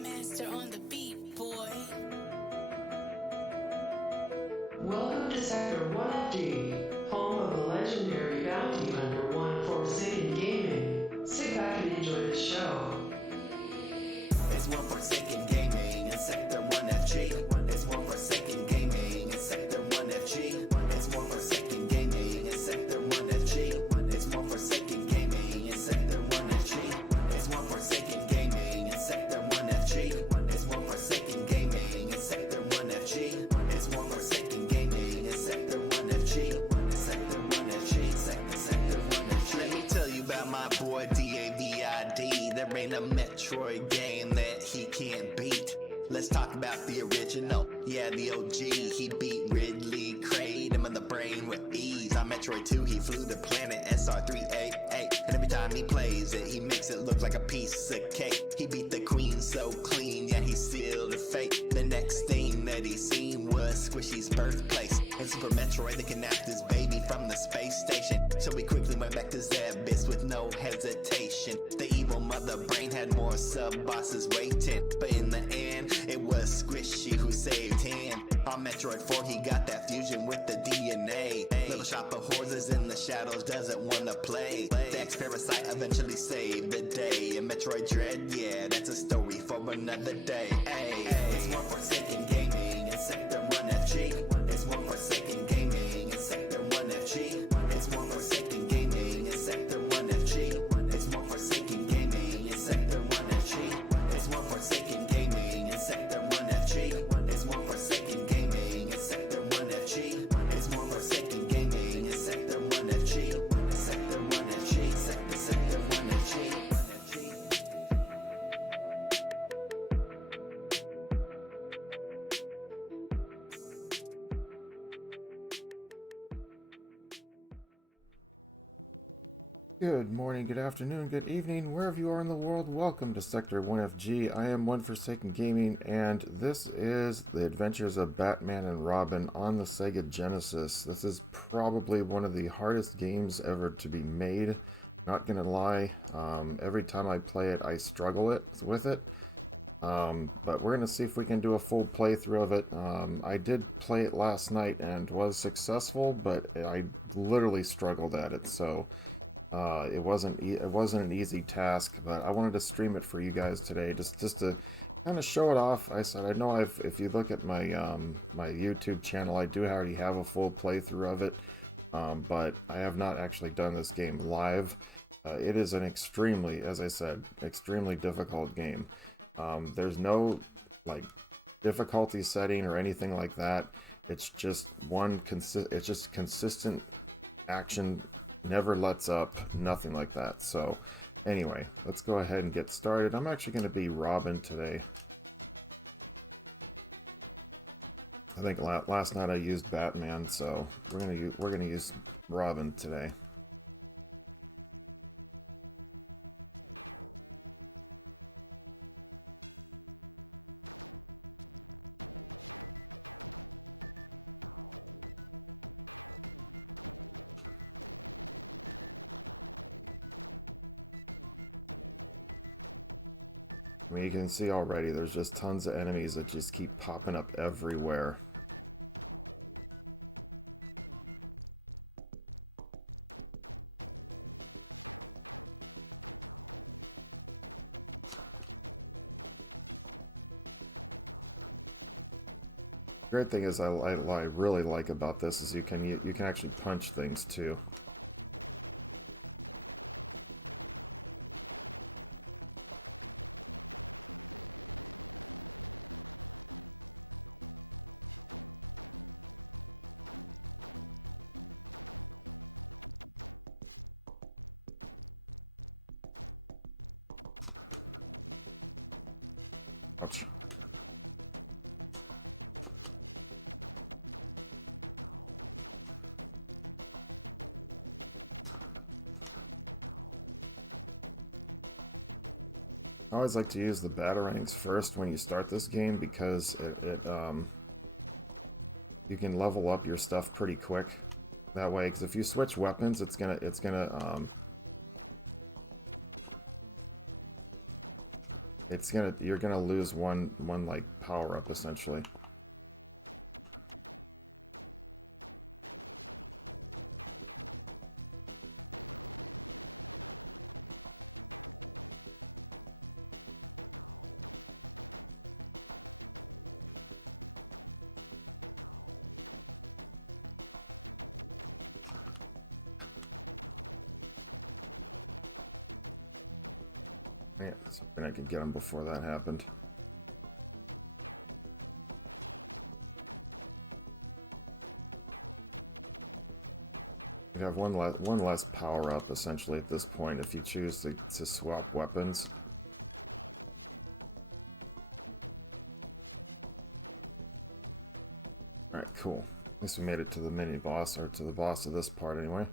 master on the beat, boy. Welcome to Sector 1FD, home of the legendary bounty hunter one Forsaken Gaming. Sit back and enjoy the show. It's one Forsaken Gaming and Sector 1FG. It's one Forsaken Gaming and Sector 1FG. It's one Forsaken Gaming and Sector 1FG. It's one Forsaken Gaming and Sector 1FG. It's one Forsaken Gaming and Sector 1FG. It's one Forsaken Gaming and Sector 1FG. It's one Forsaken Gaming and Sector 1FG. Sector 1FG. Sector 1FG. Let me tell you about my boy DAVID. There ain't a Metroid game that he can't beat. Let's talk about the original, yeah, the OG. He beat Ridley, Kraid him in the brain with ease. On Metroid 2, he flew the planet SR388. And every time he plays it, he makes it look like a piece of cake. He beat the queen so clean, yeah, he sealed her fate. The next thing that he seen was Squishy's birthplace. In Super Metroid, they kidnapped his baby from the space station. So he quickly went back to Zebis with no hesitation. The evil mother brain had more sub-bosses waiting, but in the end, it was Squishy who saved him. On Metroid 4, he got that fusion with the DNA. Little shop of horses in the shadows doesn't wanna play. The ex-parasite eventually saved the day. In Metroid Dread, yeah, that's a story for another day. Ay, it's one Forsaken Gaming and Sector 1FG. It's one Forsaken Gaming and Sector 1FG. It's one Forsaken Gaming and Sector 1FG. It's one Forsaken Gaming and Sector 1FG. It's one Forsaken Gaming and Sector 1FG. It's one Forsaken Gaming and Sector 1FG. It's one Forsaken Gaming and Sector 1FG. Sector 1FG. Sector 1FG. Good morning, good afternoon, good evening, wherever you are in the world. Welcome to Sector 1FG. I am One Forsaken Gaming, and this is the adventures of Batman and Robin on the Sega Genesis. This is probably one of the hardest games ever to be made. Not gonna lie, every time I play it, I struggle with it. But we're gonna see if we can do a full playthrough of it. I did play it last night and was successful, but I literally struggled at it, so it wasn't an easy task. But I wanted to stream it for you guys today, just to kind of show it off. I said, I know if you look at my my YouTube channel, I do already have a full playthrough of it, but I have not actually done this game live. It is an extremely, as I said, extremely difficult game. There's no like difficulty setting or anything like that. It's just it's just consistent action, never lets up, nothing like that. So anyway, let's go ahead and get started. I'm actually going to be Robin today. I think last night I used Batman, so we're gonna use Robin today. I mean, you can see already there's just tons of enemies that just keep popping up everywhere. The great thing is I really like about this is you can actually punch things too. Ouch. I always like to use the batarangs first when you start this game because you can level up your stuff pretty quick that way. Because if you switch weapons, it's gonna you're gonna lose one like power up essentially. I could get him before that happened. You have one less power up essentially at this point if you choose to swap weapons. Alright, cool. At least we made it to the mini boss, or to the boss of this part anyway.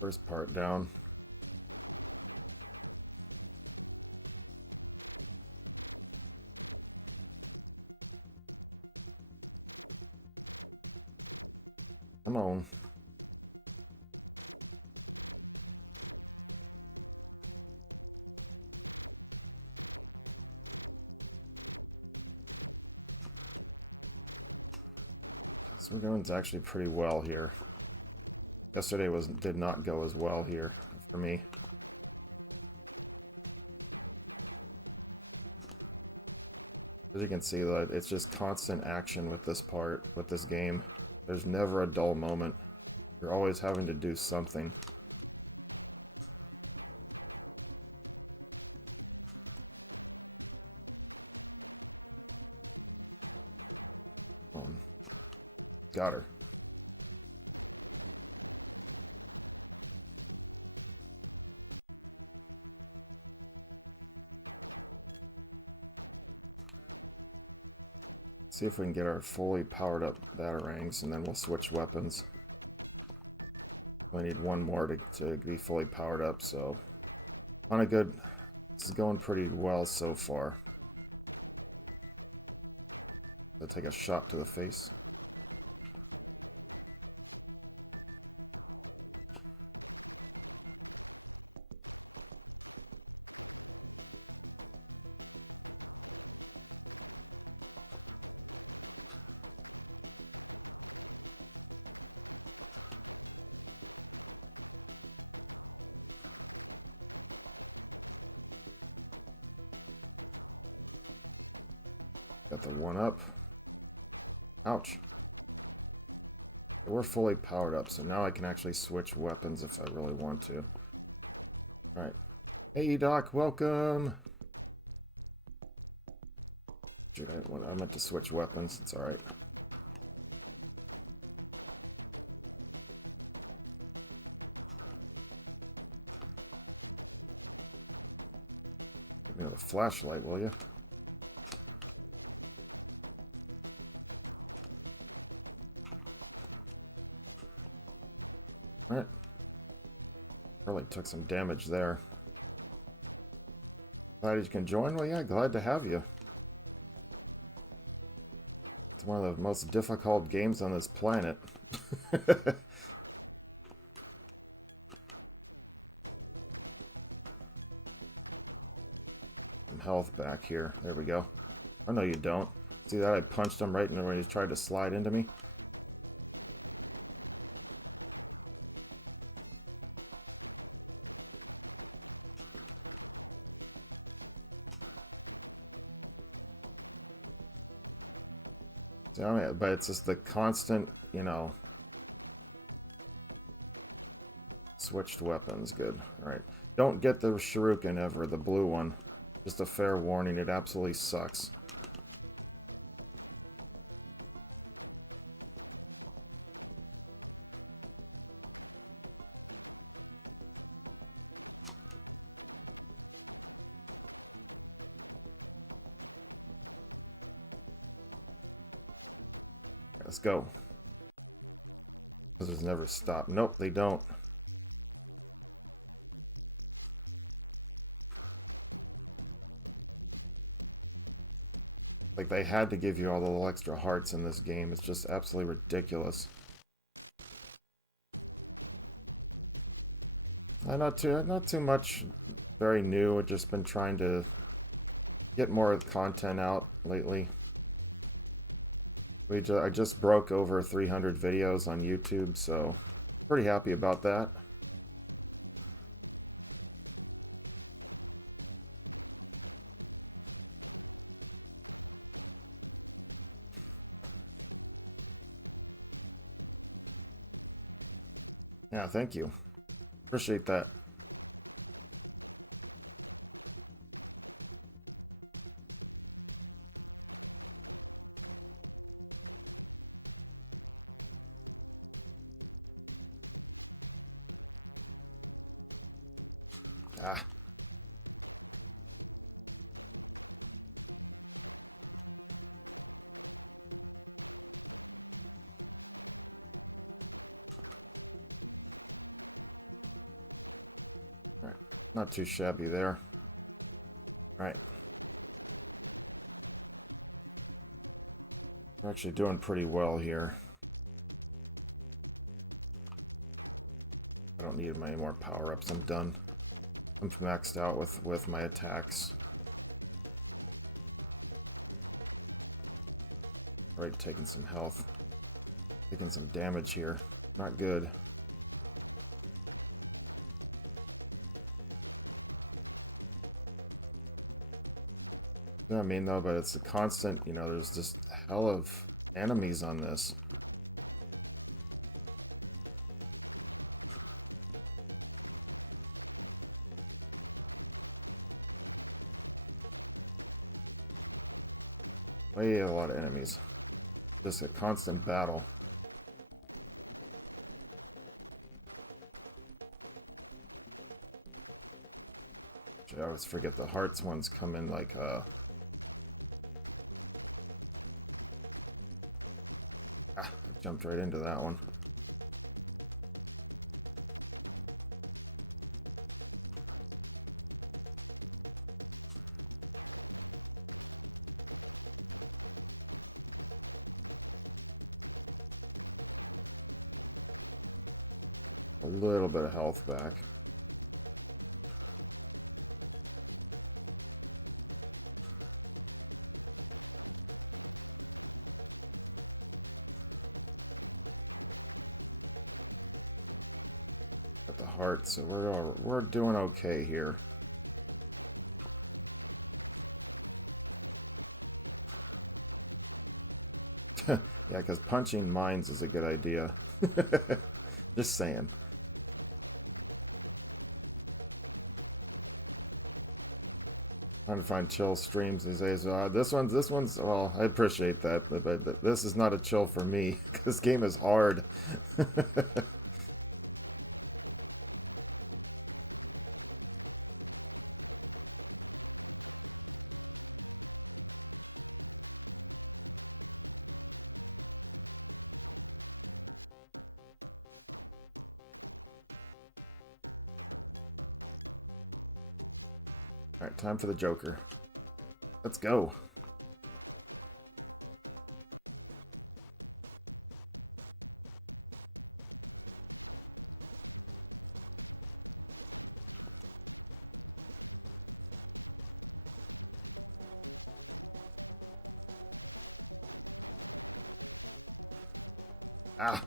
First part down. Come on. So we're doing actually pretty well here. Yesterday did not go as well here for me. As you can see, that it's just constant action with this game. There's never a dull moment. You're always having to do something. Got her. See if we can get our fully powered up batarangs, and then we'll switch weapons. I need one more to be fully powered up, so on a good, it's going pretty well so far. I'll take a shot to the face. Got the one up. Ouch. We're fully powered up, so now I can actually switch weapons if I really want to. Alright. Hey, Doc, welcome! I meant to switch weapons, it's alright. Get a flashlight, will you? Alright. Really took some damage there. Glad you can join? Well, yeah, glad to have you. It's one of the most difficult games on this planet. Health back here. There we go. Oh, no, you don't. See that? I punched him right in when he tried to slide into me. But it's just the constant, you know, switched weapons. Good. Alright. Don't get the shuriken ever, the blue one. Just a fair warning, it absolutely sucks. Let's go. This never stop. Nope, they don't. Like, they had to give you all the little extra hearts in this game. It's just absolutely ridiculous. Not too much very new. I've just been trying to get more content out lately. I just broke over 300 videos on YouTube, so pretty happy about that. Yeah, thank you. Appreciate that. Ah. Not too shabby there. Right. Actually doing pretty well here. I don't need any more power-ups. I'm done. I'm maxed out with my attacks. Right, taking some health. Taking some damage here. Not good. You know what I mean, though, but it's a constant, you know, there's just a hell of enemies on this. Way a lot of enemies. Just a constant battle. I always forget the hearts ones come in like jumped right into that one. A little bit of health back. Hearts, so we're doing okay here. Yeah, because punching mines is a good idea. Just saying. Trying to find chill streams these days. This one's. Well, I appreciate that, but this is not a chill for me. This game is hard. Alright, time for the Joker. Let's go. Ah.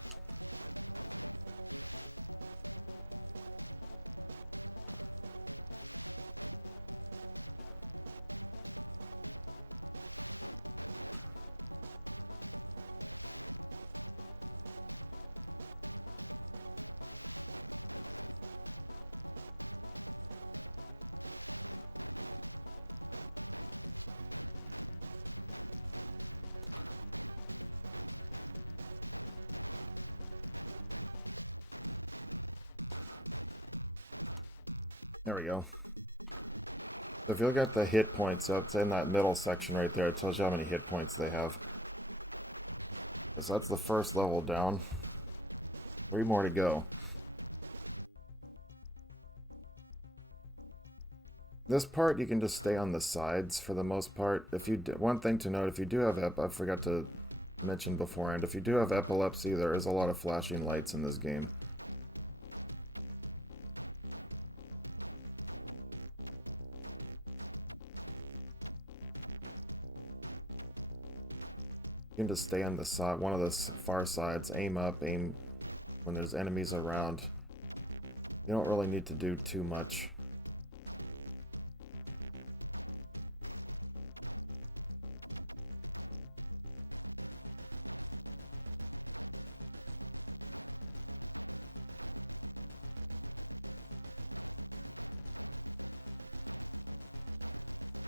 There we go. If you look at the hit points, it's in that middle section right there. It tells you how many hit points they have. So that's the first level down. 3 more to go. This part you can just stay on the sides for the most part. If you one thing to note, if you do have I forgot to mention beforehand, if you do have epilepsy, there is a lot of flashing lights in this game. You can just stay on the side, one of the far sides, aim up, aim when there's enemies around. You don't really need to do too much.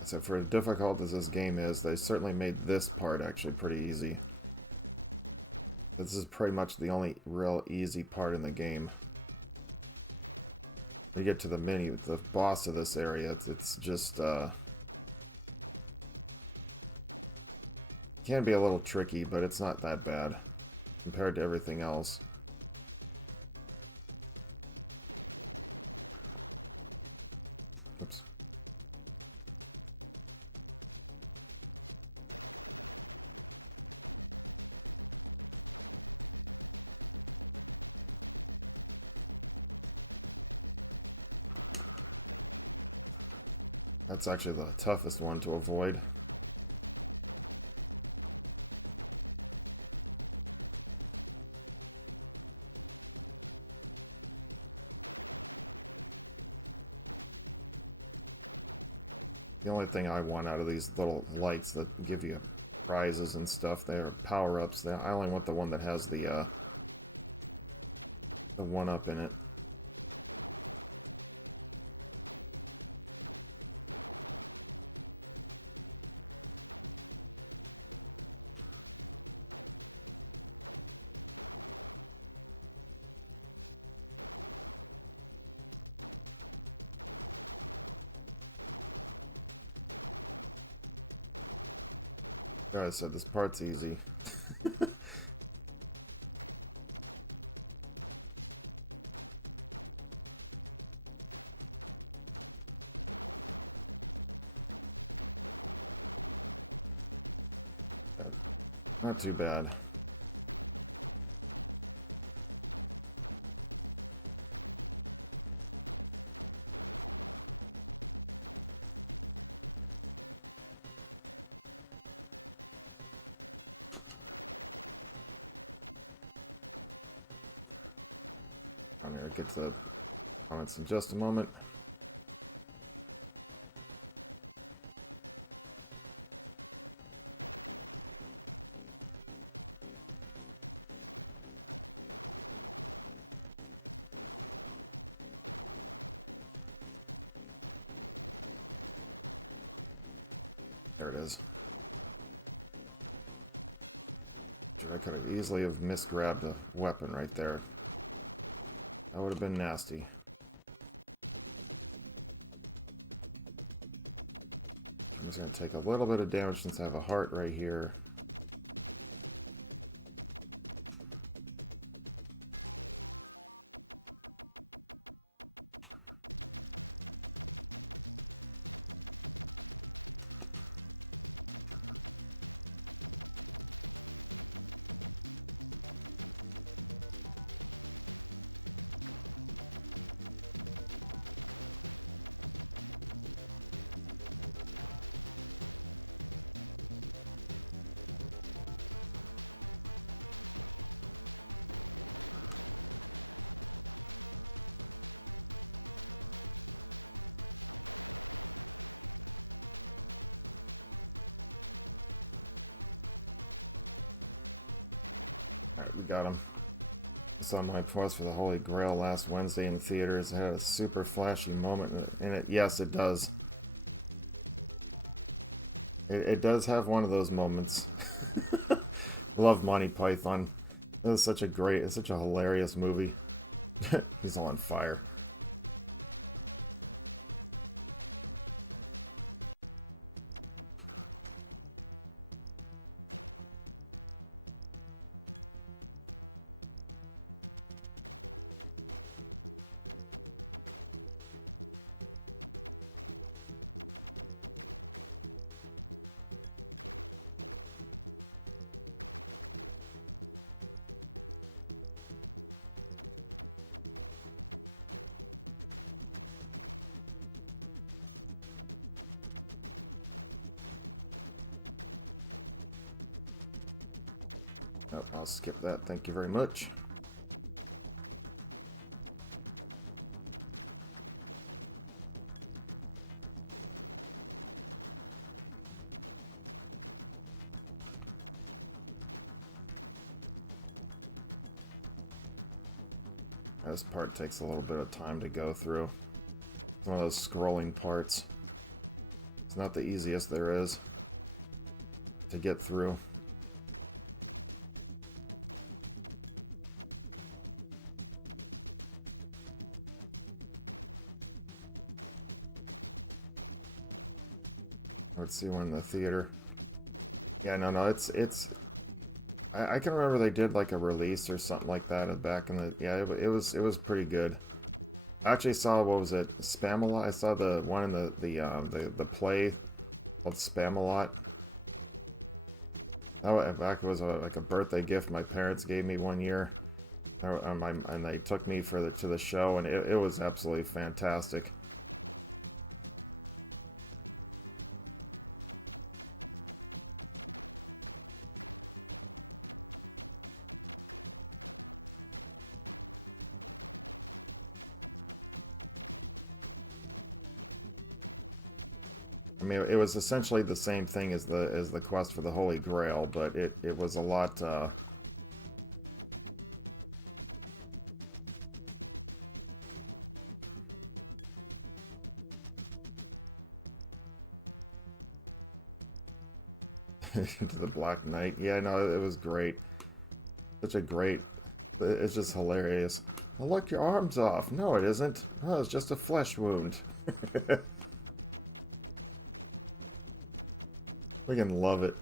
So for as difficult as this game is, they certainly made this part actually pretty easy. This is pretty much the only real easy part in the game. You get to the boss of this area, it's just, can be a little tricky, but it's not that bad compared to everything else. Oops. That's actually the toughest one to avoid. The only thing I want out of these little lights that give you prizes and stuff, they're power-ups. I only want the one that has the 1-up in it. I said this part's easy. Not too bad. Get the comments in just a moment. There it is. I could have easily have misgrabbed a weapon right there. That would have been nasty. I'm just going to take a little bit of damage since I have a heart right here. Got him. Saw my quest for the Holy Grail last Wednesday in theaters. It had a super flashy moment in it. Yes, it does. It does have one of those moments. Love Monty Python. It was such a hilarious movie. He's on fire. Oh, I'll skip that. Thank you very much. This part takes a little bit of time to go through. It's one of those scrolling parts. It's not the easiest there is to get through. Let's see, we're in the theater. Yeah, no, it's I can remember they did like a release or something like that back in the, yeah, it was pretty good. I actually saw, what was it, Spamalot? I saw the one in the play called Spamalot. Oh, in fact, it was like a birthday gift my parents gave me one year, and they took me to the show, and it was absolutely fantastic. I mean, it was essentially the same thing as the quest for the Holy Grail, but it was a lot. The Black Knight, yeah, no, it was great. Such a great. It's just hilarious. Oh, look, your arm's off. No, it isn't. Oh, it's just a flesh wound. Freaking love it.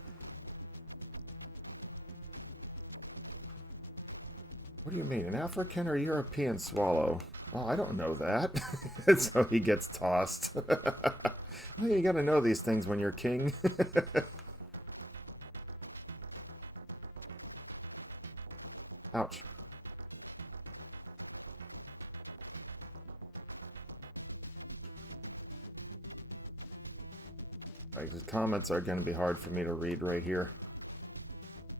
What do you mean, an African or European swallow? Oh, I don't know that. So he gets tossed. Well, you gotta know these things when you're king. Ouch. The comments are going to be hard for me to read right here.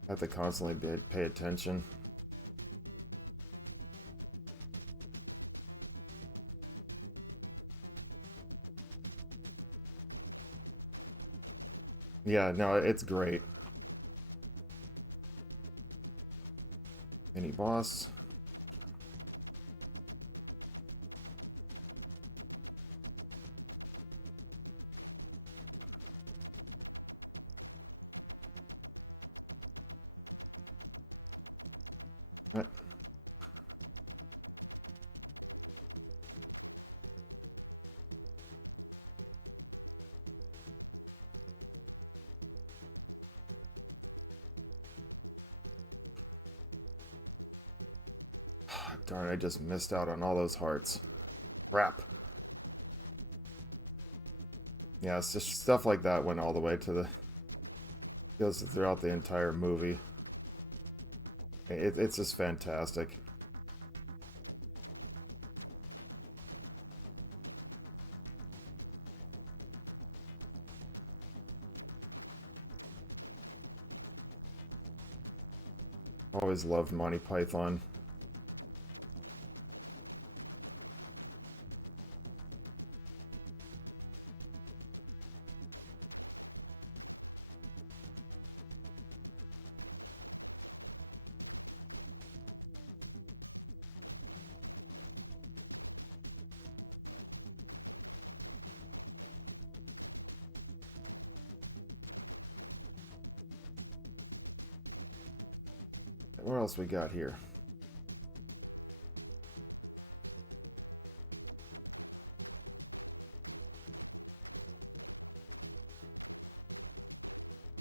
I have to constantly pay attention. Yeah, no, it's great. Mini boss. What? Darn, I just missed out on all those hearts. Crap. Yeah, it's just stuff like that went all the way to the... goes throughout the entire movie. It's just fantastic. Always loved Monty Python. What else we got here?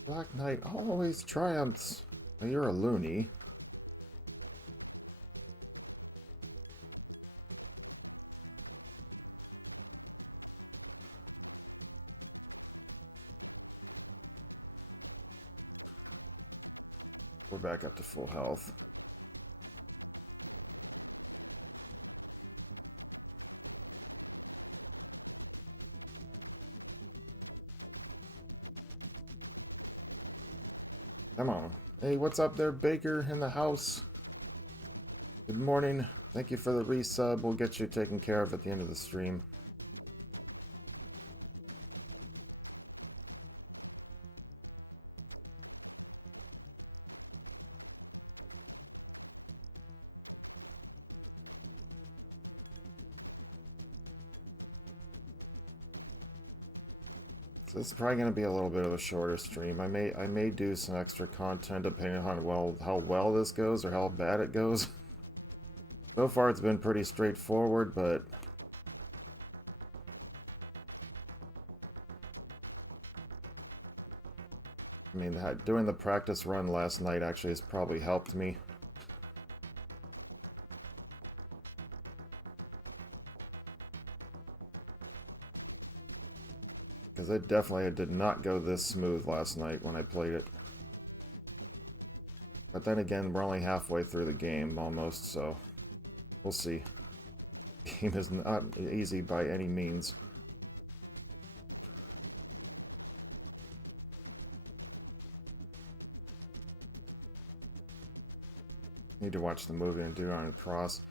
Black Knight always triumphs. Oh, you're a loony. We're back up to full health. Come on. Hey, what's up there, Baker in the house? Good morning. Thank you for the resub. We'll get you taken care of at the end of the stream. So it's probably going to be a little bit of a shorter stream. I may do some extra content depending on how well this goes or how bad it goes. So far it's been pretty straightforward, but I mean, doing the practice run last night actually has probably helped me. Because it definitely did not go this smooth last night when I played it. But then again, we're only halfway through the game almost, so we'll see. Game is not easy by any means. Need to watch the movie and Dude on the Cross.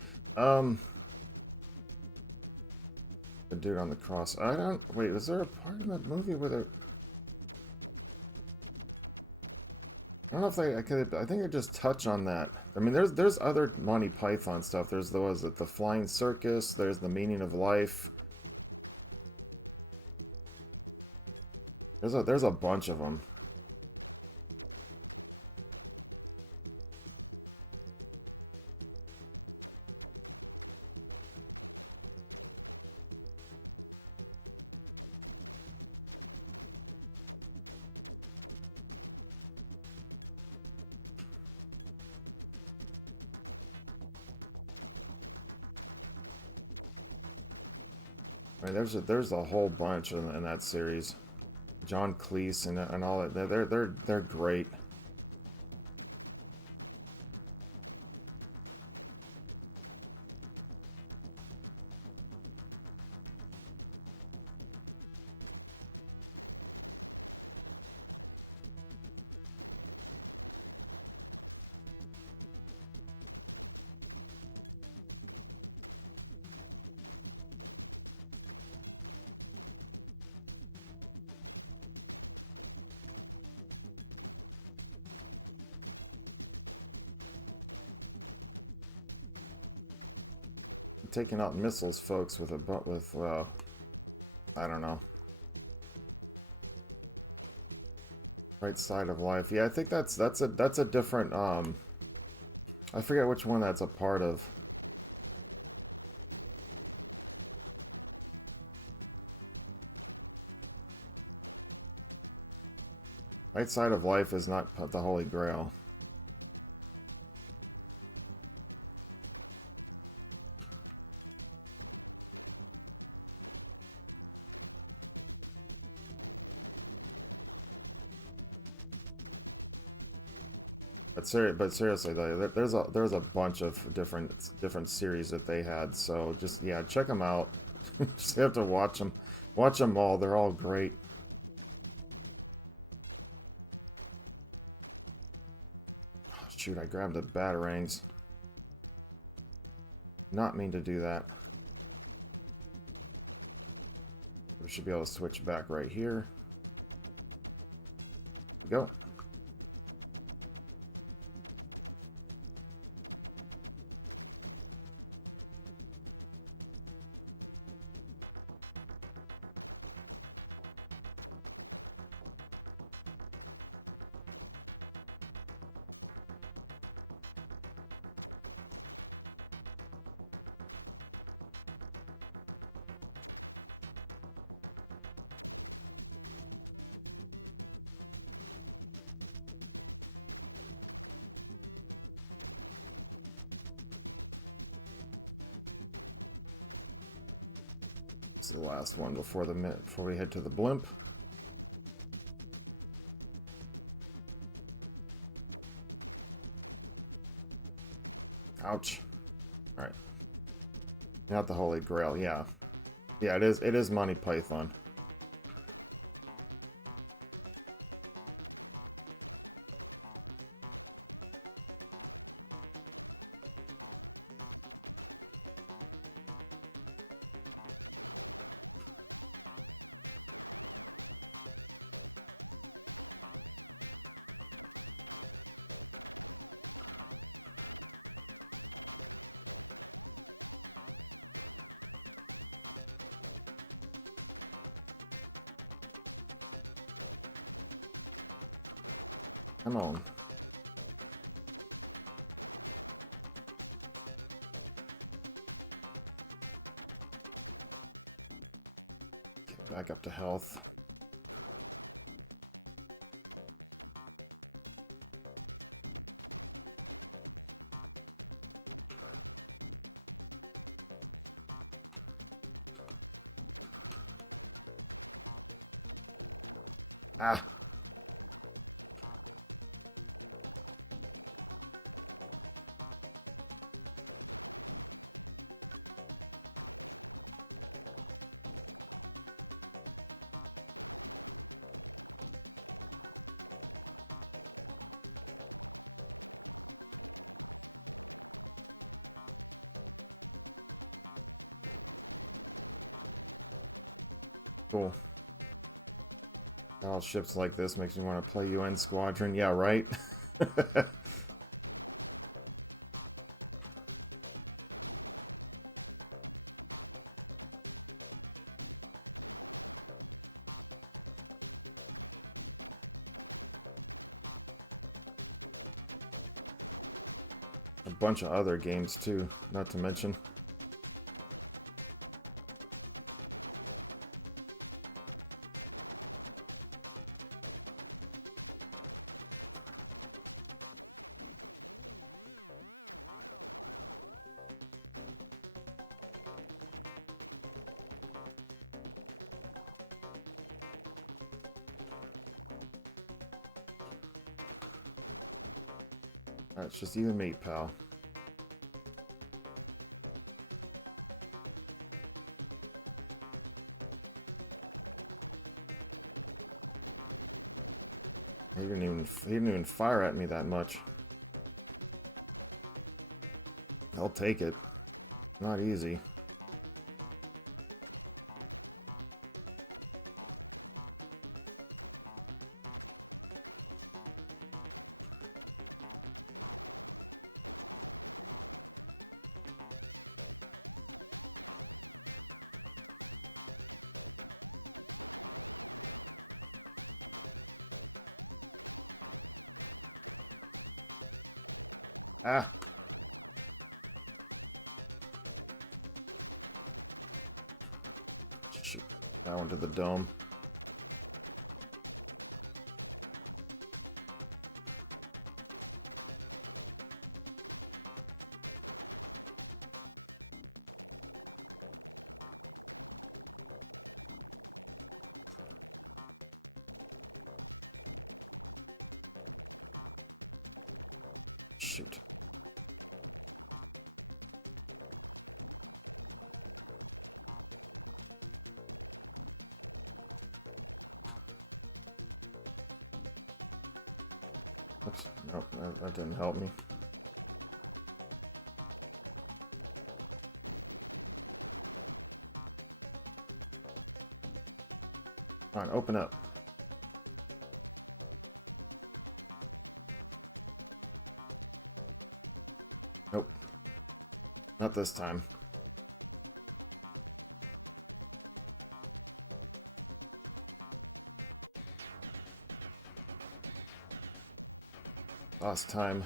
The Dude on the Cross. I don't. Wait, is there a part in that movie where the? I don't know if I could. I think I just touch on that. I mean, there's other Monty Python stuff. There's the Flying Circus. There's The Meaning of Life. There's a bunch of them. Right, there's a whole bunch in that series. John Cleese and all that. They're great. Taking out missiles, folks, with I don't know. Right Side of Life. Yeah, I think that's a different I forget which one that's a part of. Right Side of Life is not the Holy Grail. But seriously though, there's a bunch of different series that they had. So just yeah, check them out. Just have to watch them all. They're all great. Shoot, I grabbed the batarangs. Not mean to do that. We should be able to switch back right here. Go. The last one before we head to the blimp. Ouch. All right. Not the Holy Grail. Yeah. Yeah, it is Monty Python. Come on. Back up to health. Ah. Cool. All ships like this makes me want to play UN Squadron. Yeah, right? A bunch of other games too, not to mention. It's just you and me, pal. He didn't even fire at me that much. I'll take it. Not easy. Ah. Shoot. Down into the dome. Shoot. Oops. Nope, that didn't help me. Alright, open up. Nope. Not this time. Last time.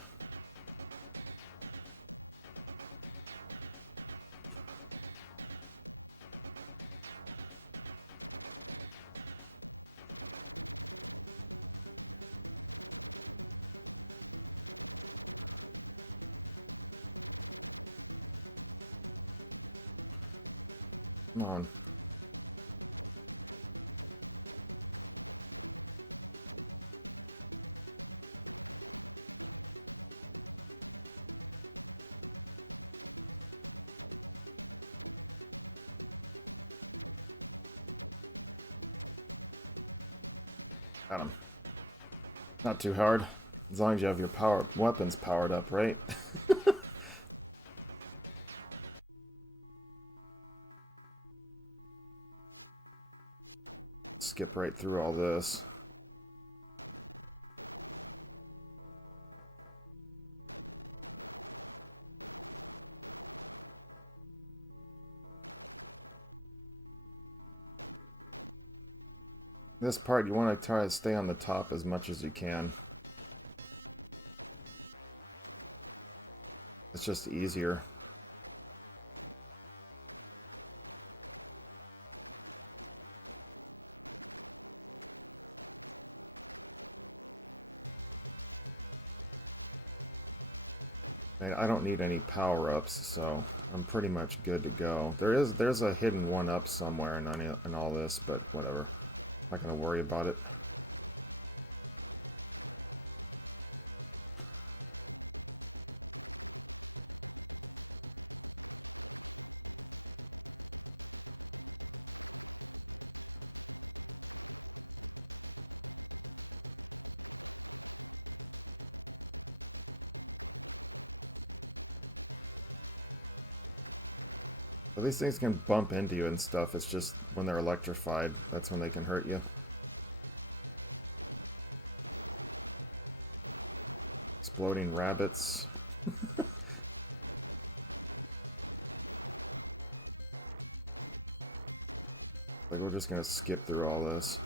Come on. Got him. Not too hard. As long as you have your weapons powered up, right? Skip right through all this. This part, you want to try to stay on the top as much as you can. It's just easier. I don't need any power-ups, so I'm pretty much good to go. There's a hidden one-up somewhere in all this, but whatever. I'm not gonna worry about it. But these things can bump into you and stuff. It's just when they're electrified, that's when they can hurt you. Exploding rabbits. But we're just gonna skip through all this.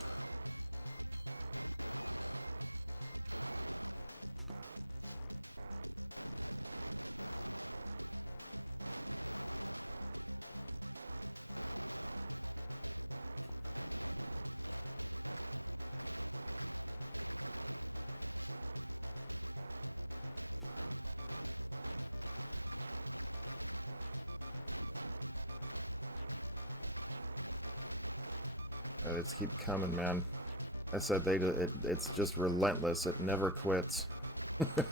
They just keep coming, man. I said it's just relentless. It never quits. Like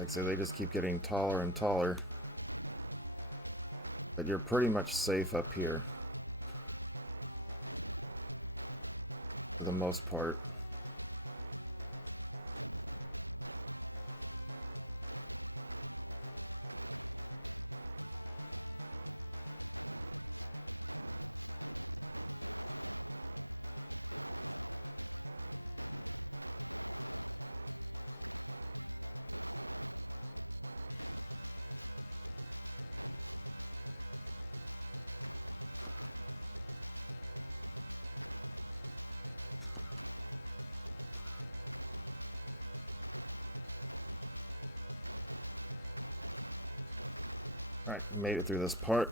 I said, they just keep getting taller and taller. But you're pretty much safe up here. For the most part. Alright, made it through this part.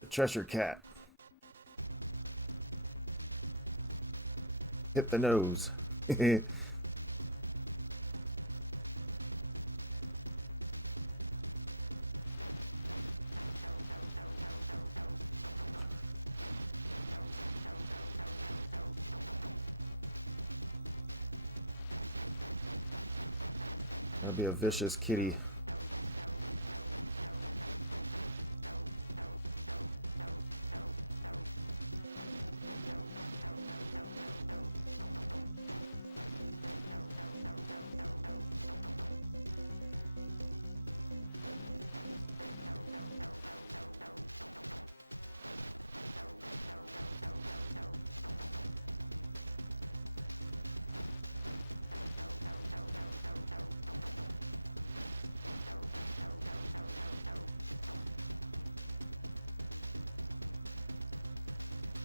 The Cheshire Cat. Hit the nose. That'd be a vicious kitty.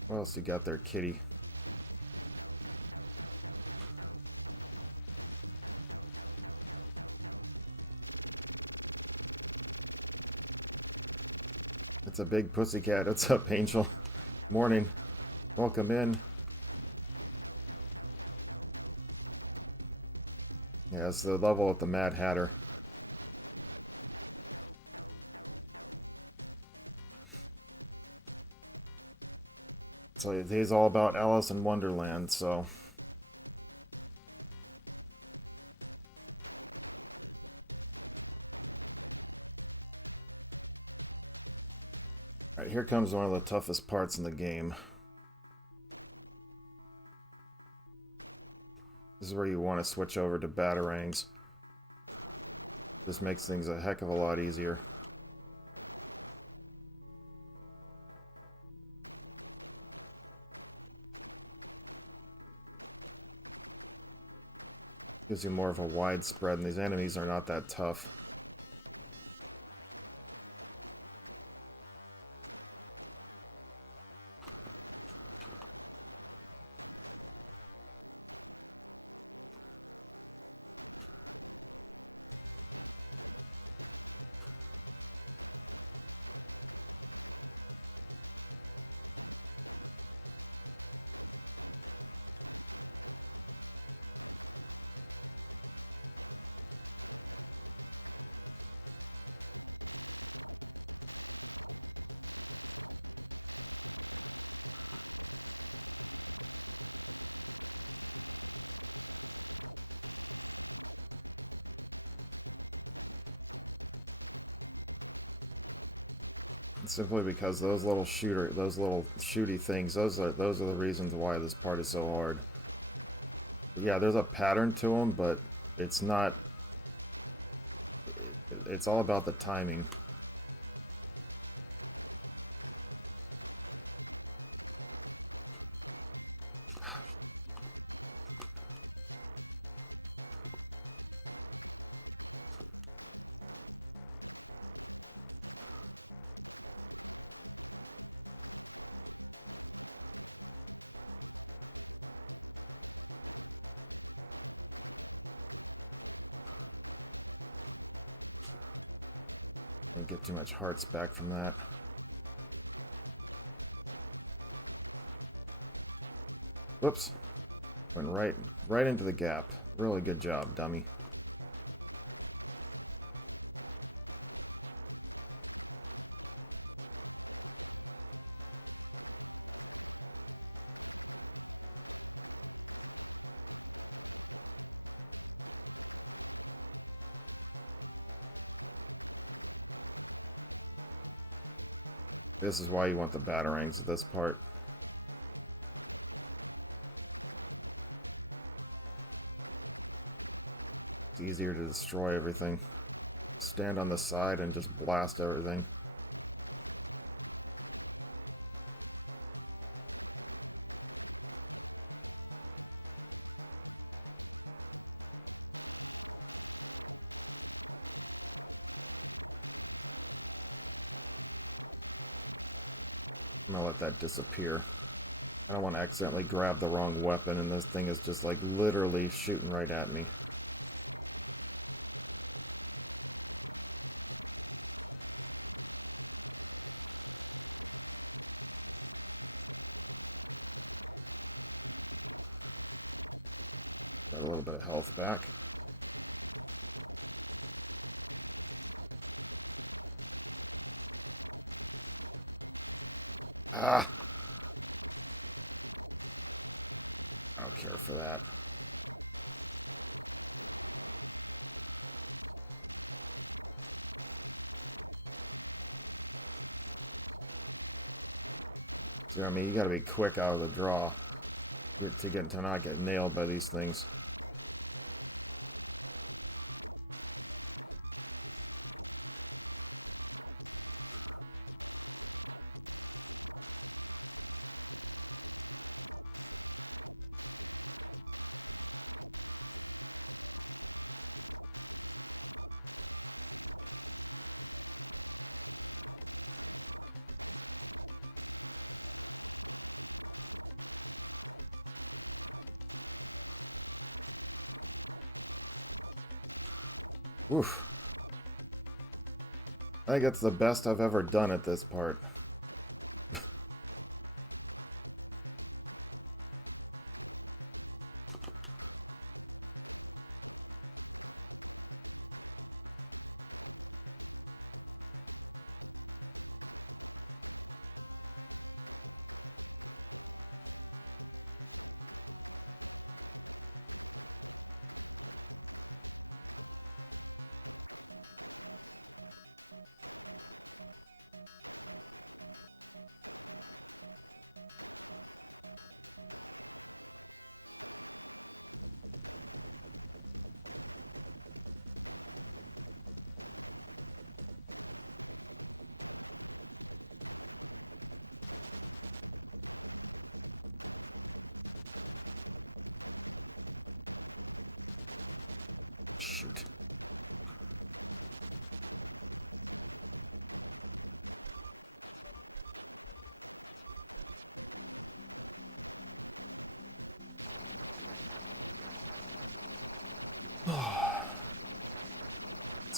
What else you got there, kitty? It's a big pussycat. What's up, Angel? Morning. Welcome in. Yeah, it's the level with the Mad Hatter. So he's all about Alice in Wonderland, so... Alright, here comes one of the toughest parts in the game. This is where you want to switch over to batarangs. This makes things a heck of a lot easier. Gives you more of a wide spread, and these enemies are not that tough. Simply because those little shooty things, those are the reasons why this part is so hard. Yeah, there's a pattern to them, but it's not. It's all about the timing. Get too much hearts back from that. Whoops. Went right into the gap. Really good job, dummy. This is why you want the batarangs at this part. It's easier to destroy everything. Stand on the side and just blast everything. I'm gonna let that disappear. I don't want to accidentally grab the wrong weapon and this thing is just like literally shooting right at me. A little bit of health back. Ah! I'm here for that. See, I mean, you gotta be quick out of the draw to not get nailed by these things. Oof. I think it's the best I've ever done at this part.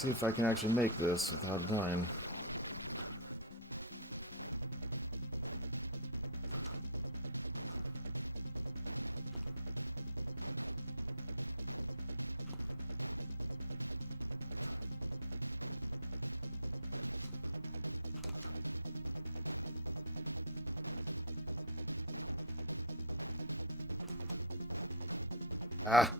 see if I can actually make this without dying. Ah!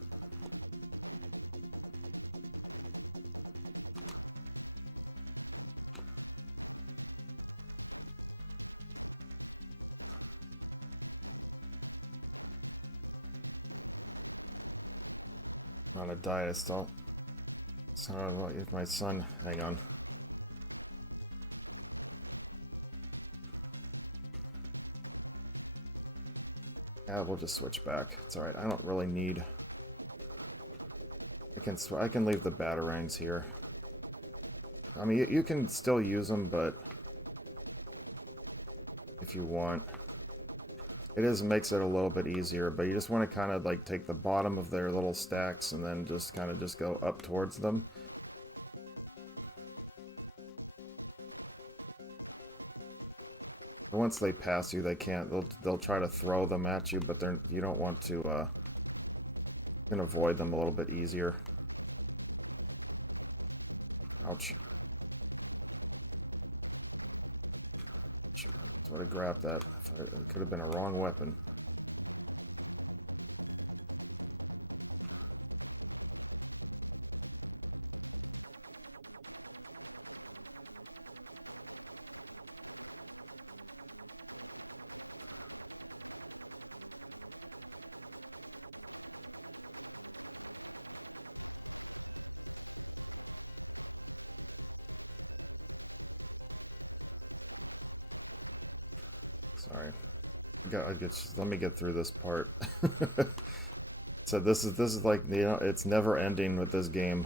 On a diet still. So if my son, hang on. We'll just switch back. It's alright. I don't really need. I can leave the batarangs here. I mean, you can still use them, but if you want, it makes it a little bit easier. But you just want to kind of like take the bottom of their little stacks and then just kind of just go up towards them. Once they pass you, they can't. They'll try to throw them at you, but you don't want to. You can avoid them a little bit easier. Ouch! Try to grab that. It could have been a wrong weapon. Let me get through this part. So this is like, you know, it's never ending with this game.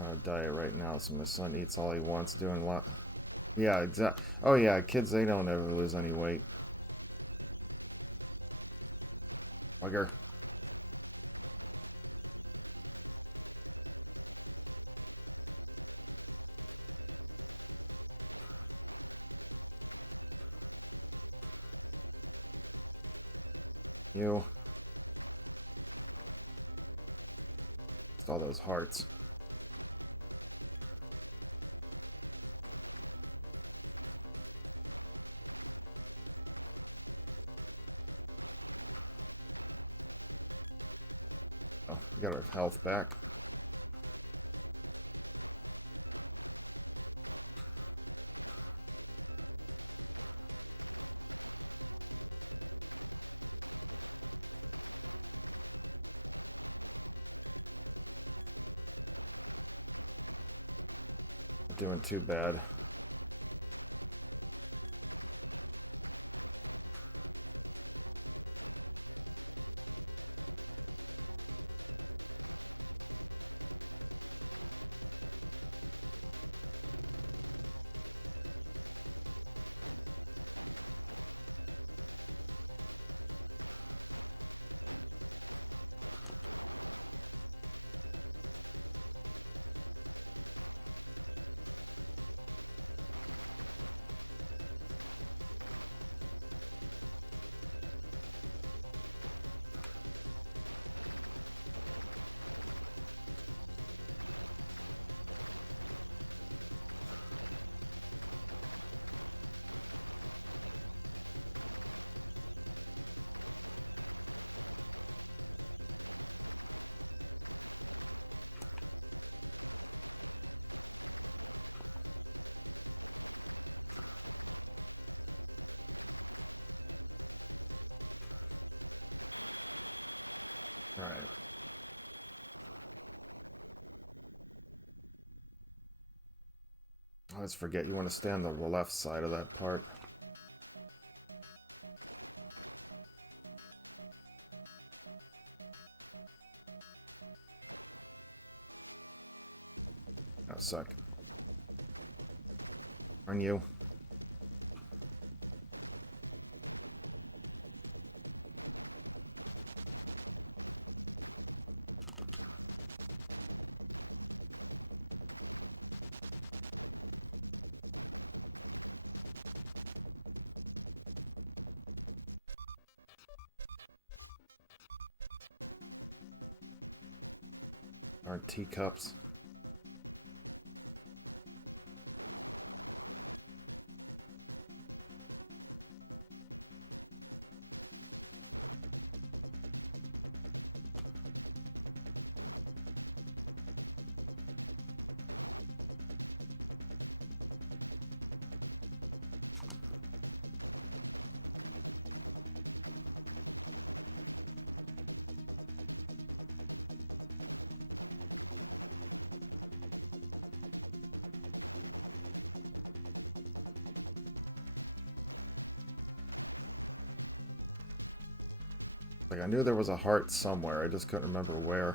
I'll diet right now, so my son eats all he wants, doing a lot. Yeah, exactly. Oh yeah, kids, they don't ever lose any weight. Bugger. You. Just all those hearts. Oh, we got our health back. Doing too bad. I always forget you want to stand on the left side of that part. A sec. On you. Aren't teacups. Like, I knew there was a heart somewhere, I just couldn't remember where.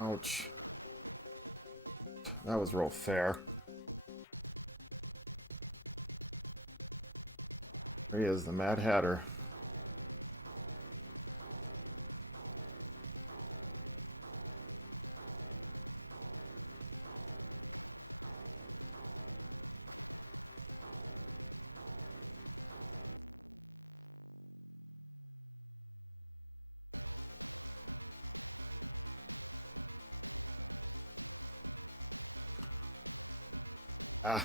Ouch. That was real fair. There he is, the Mad Hatter. Ah.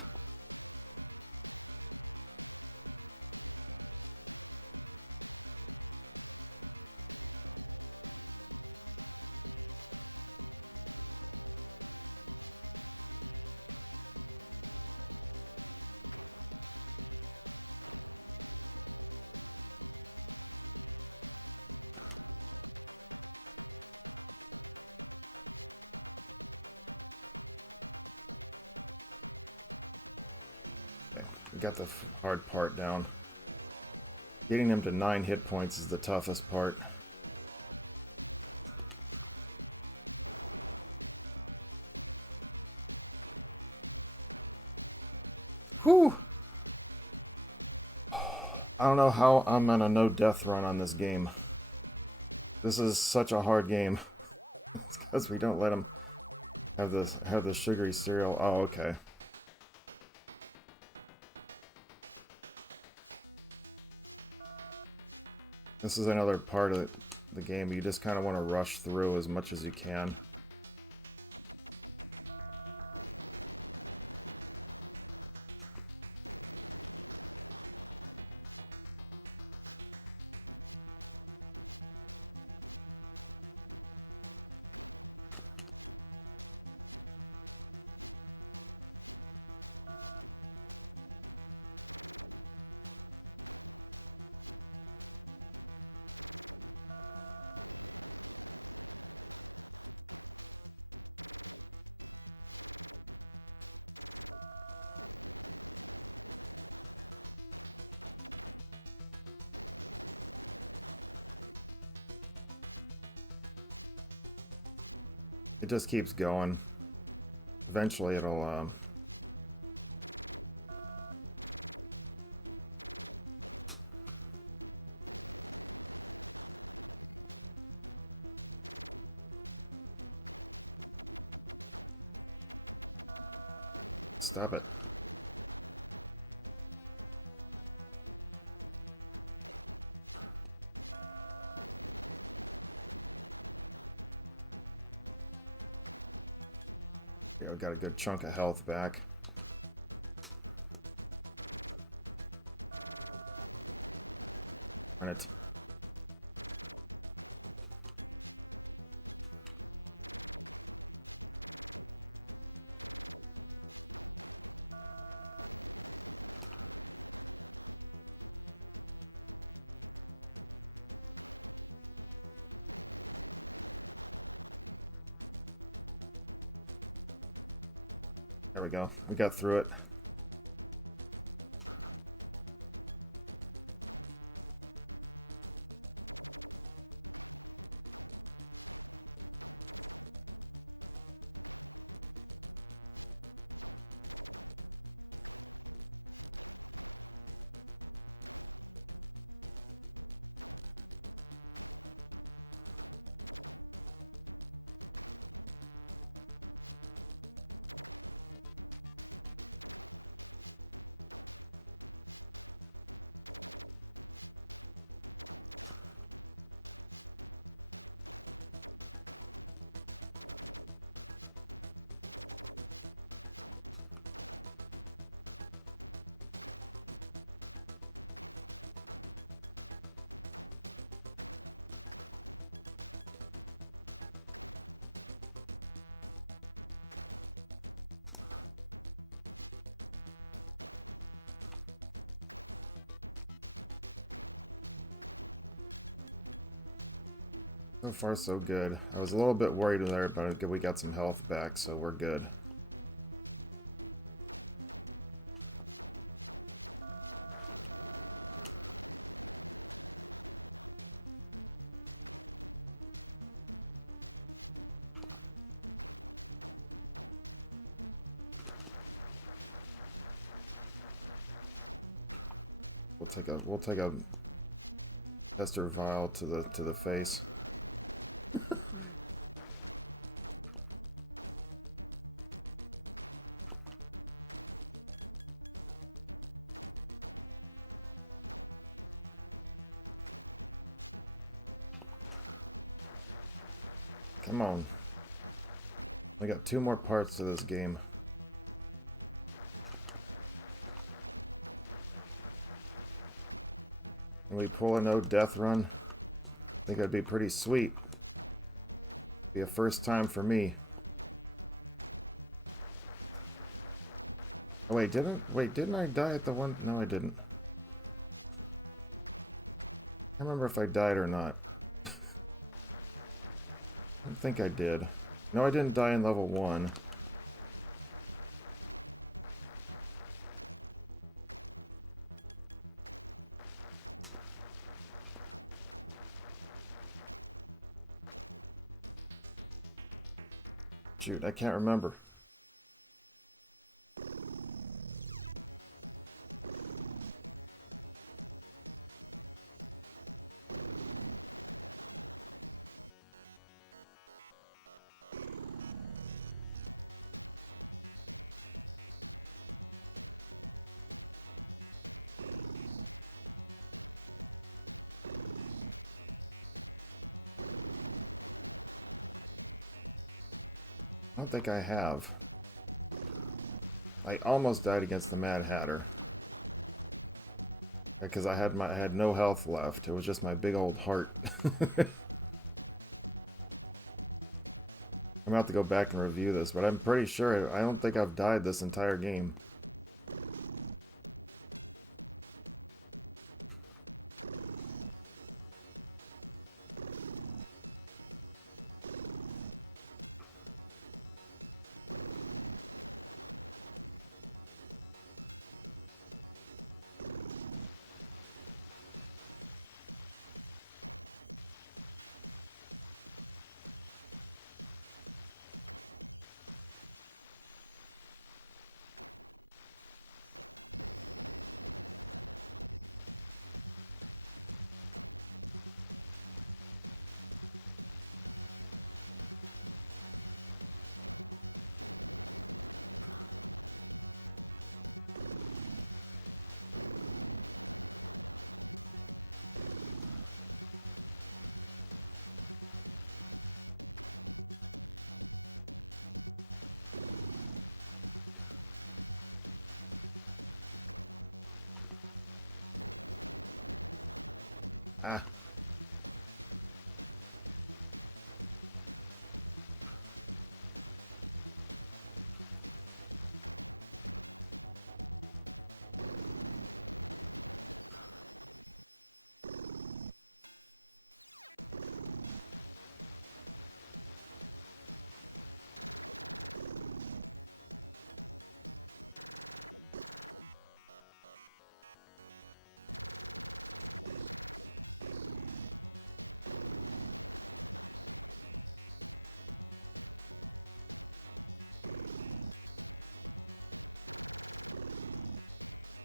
Got the hard part down. Getting him to 9 hit points is the toughest part. Whew! I don't know how I'm on a no-death run on this game. This is such a hard game. It's because we don't let him have the sugary cereal. Oh, okay. This is another part of the game. You just kind of want to rush through as much as you can. It just keeps going. Eventually it'll, stop it. Yeah, we got a good chunk of health back. Right. There we go. We got through it. So far, so good. I was a little bit worried there, but we got some health back, so we're good. We'll take a Esther vial to the face. Come on. We got 2 more parts to this game. Can we pull a no death run? I think that'd be pretty sweet. Be a first time for me. Oh didn't I die at the one? No, I didn't. I don't remember if I died or not. I don't think I did. No, I didn't die in level 1. Shoot, I can't remember. I don't think I have. I almost died against the Mad Hatter. Because I had no health left. It was just my big old heart. I'm gonna have to go back and review this, but I'm pretty sure I don't think I've died this entire game. Ah.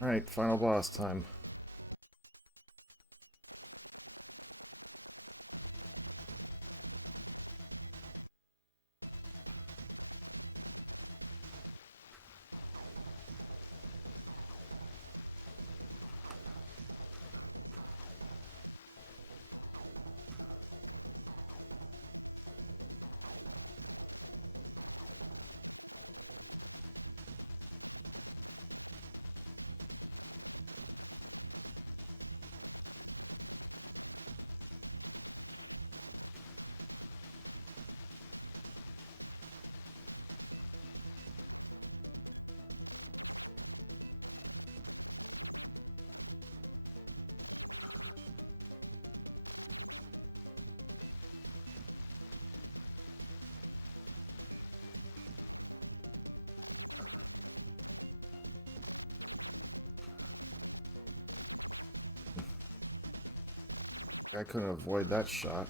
Alright, final boss time. I couldn't avoid that shot.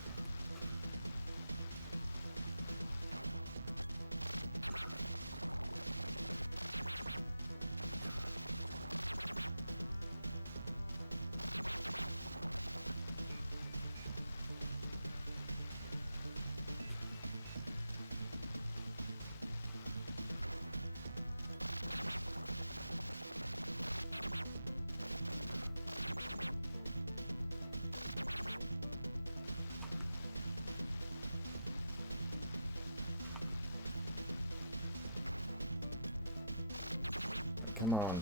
Come on.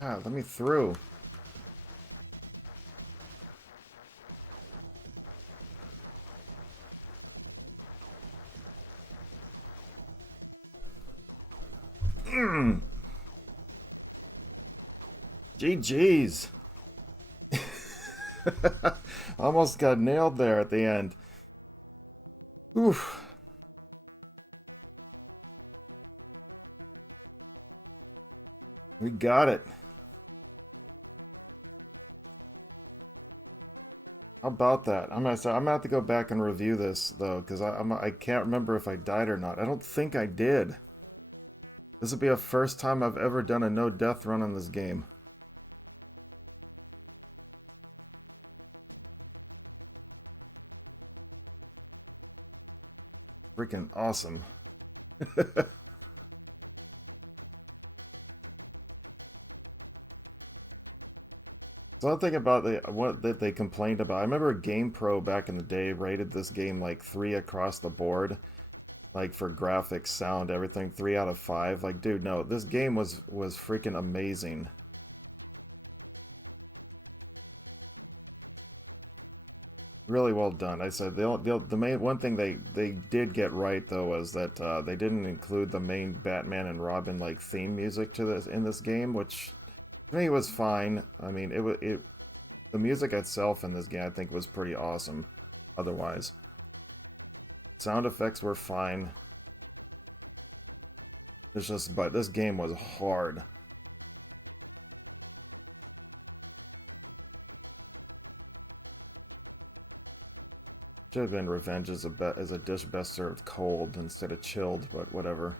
Ah, let me through. GG's. Almost got nailed there at the end. Oof. We got it. How about that? I'm gonna have to go back and review this though, because I can't remember if I died or not. I don't think I did. This will be the first time I've ever done a no death run on this game. Freaking awesome. So I think about what that they complained about. I remember GamePro back in the day rated this game like 3 across the board, like for graphics, sound, everything, 3 out of 5. Like, dude, no, this game was freaking amazing. Really well done. I said the main one thing they did get right though was that they didn't include the main Batman and Robin like theme music to this in this game, which to me was fine. I mean, the music itself in this game I think was pretty awesome. Otherwise, sound effects were fine. It's just, but this game was hard. Should have been Revenge as a dish best served cold instead of chilled, but whatever.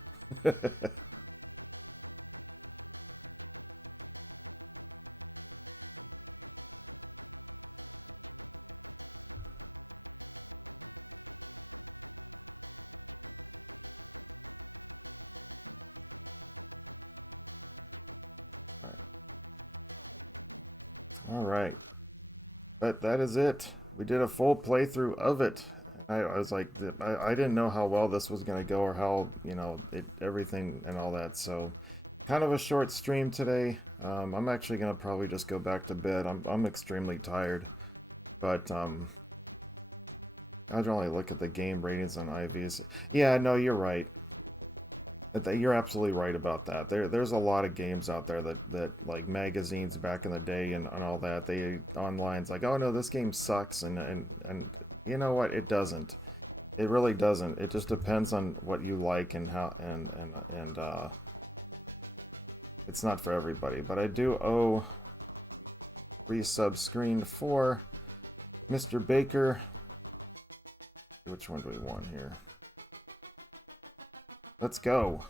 Alright. But that is it. We did a full playthrough of it. I was like, I didn't know how well this was going to go or how, you know, everything and all that. So, kind of a short stream today. I'm actually going to probably just go back to bed. I'm extremely tired. But, I'd only look at the game ratings and IVs. Yeah, no, you're right. You're absolutely right about that. There's a lot of games out there that like magazines back in the day and all that, they online's like, oh no, this game sucks, and you know what, it doesn't. It really doesn't. It just depends on what you like and how and it's not for everybody. But I do owe resub screen for Mr. Baker. Which one do we want here? Let's go.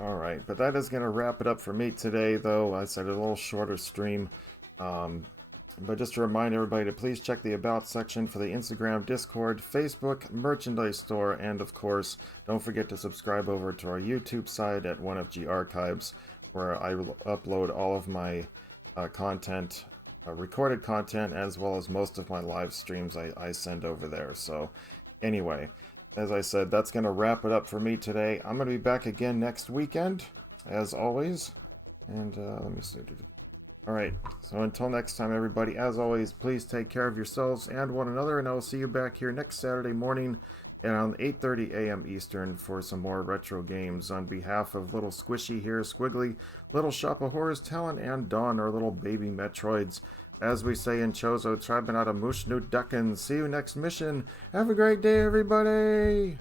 Alright, but that is going to wrap it up for me today, though. I said a little shorter stream. But just to remind everybody to please check the About section for the Instagram, Discord, Facebook, merchandise store, and of course, don't forget to subscribe over to our YouTube site at 1FG Archives, where I will upload all of my content, recorded content, as well as most of my live streams I send over there. So anyway, as I said, that's going to wrap it up for me today. I'm going to be back again next weekend, as always. And let me see. Alright, so until next time, everybody, as always, please take care of yourselves and one another, and I will see you back here next Saturday morning and on 8:30 a.m. Eastern for some more retro games. On behalf of Little Squishy here, Squiggly, Little Shop of Horrors, Talon, and Dawn, our little baby Metroids, as we say in Chozo, Tribunata Mushnu Duckin. See you next mission. Have a great day, everybody!